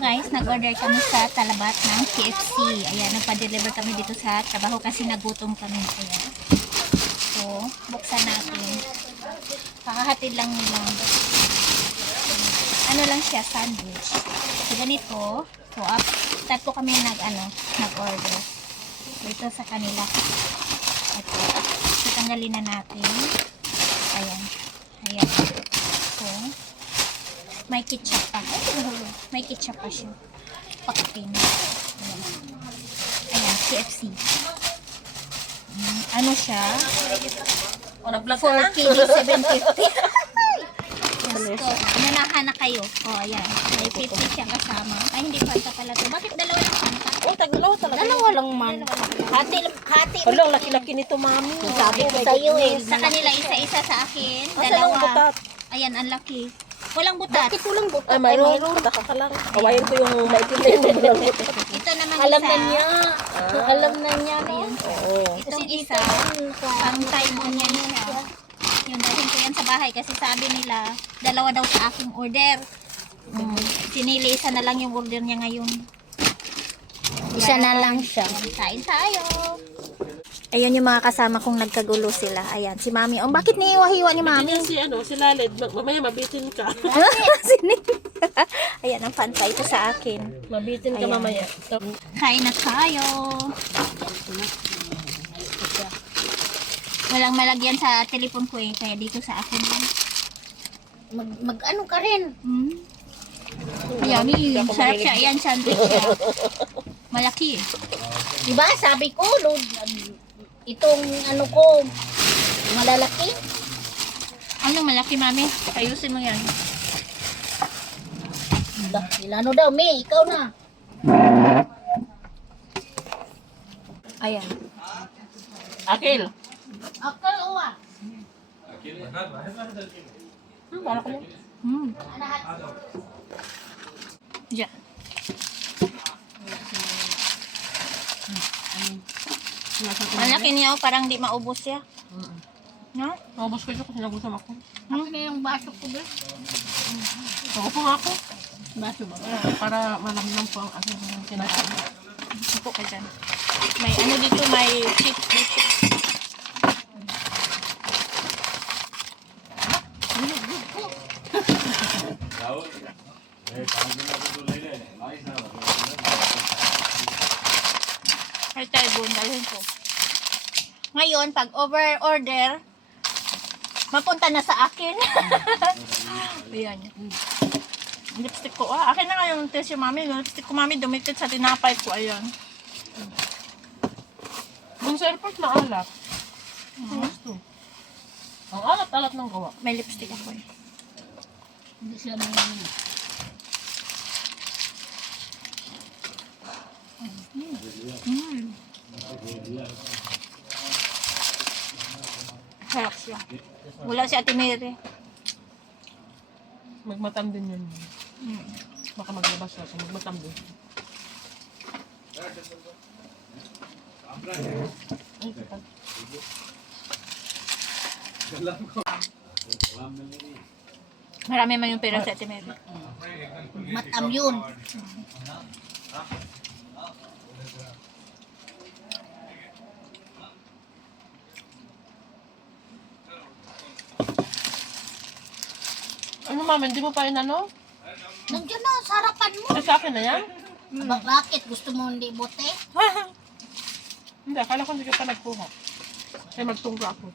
guys, nag-order kami sa Talabat ng KFC. Ayan, nagpa-deliver kami dito sa trabaho kasi nagutom kami. Ayan. So, buksan natin. Kakahatid lang nila. Ano lang siya, sandwich. So, ganito. So, tatlo kami nag-order. So, ito sa kanila. Ito. So, tanggalin na natin. Ayan. Ayan. So, may ketchup pa. May ketchup pa siya. Pakatin. Ayan, KFC. Ano siya? 4 kg, 750. Nanahan na kayo. Ayan. May 50 siya kasama. Ay, hindi pa. Ito pala to. Bakit dalawa lang kanta? Dalawa talaga. Dalawa lang man. Hati. Walang laki-laki nito, mami. Sabi ko sa iyo eh. Sa kanila, isa-isa sa akin. Asa lang Dalawa. butat? Ayan, ang laki. Walang butat. Bakit walang butat? Ay, mayroon. Pataka ka lang. Kawayan ko yung maitim na yung walang butat. Ito naman Alam isa. na niya. Alam na niya. Ayan. Oo. Itong isa, ang time niya siya. Yung dahin ko yan sa bahay kasi sabi nila, dalawa daw sa aking order. Sinili, isa na lang yung order niya ngayon. Isa na lang siya. Kain tayo. Ayan yung mga kasama kong nagkagulo sila. Ayan, si Mami. Oh, bakit niiwa-hiwa ni Mami? Si Laled. Mamaya mabitin ka. Ayan, ang fanta ito sa akin. Mabitin ka Ayan. mamaya. Kain na tayo. Walang malagyan sa telepon ko eh, kaya dito sa akin lang. Mag-ano ka rin? Ayan, sarap siya. Ayan, sandwich siya. Malaki eh. Diba? Sabi ko, itong ano ko, malalaki. Ano malaki, Mami? Ayusin mo yan. Ilano daw, May, ikaw na. Ayan. Akil. Akal uwa. Para ko lang. Diyan. Malaki niya, oh, parang di maubos siya. No? Maubos ko ito kasi nagusam ako. Ano na yung baso ko ba? Ako po nga ako. Baso ba? Para malamnam po ang aking kinakain. Upo ka dyan. May ano dito, may chips dito. Ay tayo, dalhin ko. Ngayon, pag over-order, mapunta na sa akin. Ayan. Lipstick ko. Akin na nga yung tissue, Mami. Yung lipstick ko, Mami, dumikit sa tinapay ko. Ayan. Kung sa airport, maalat. Gusto. Ang alat-alat ng gawa. May lipstick ako eh. Hindi siya may... Sarap siya. Wala si Ate Mary. Magmatam din yun. Baka maglabas siya. So magmatam din. Ay, kapag. Marami man yung pera sa Ate Mary. Matam yun. Ano mama, hindi mo pa inano? Nandiyan na, sa harapan mo. Sa akin na yan? Bakit? Gusto mo hindi bote? Hindi, akala ko hindi ka pa nagkuha. Kaya magtungga ako.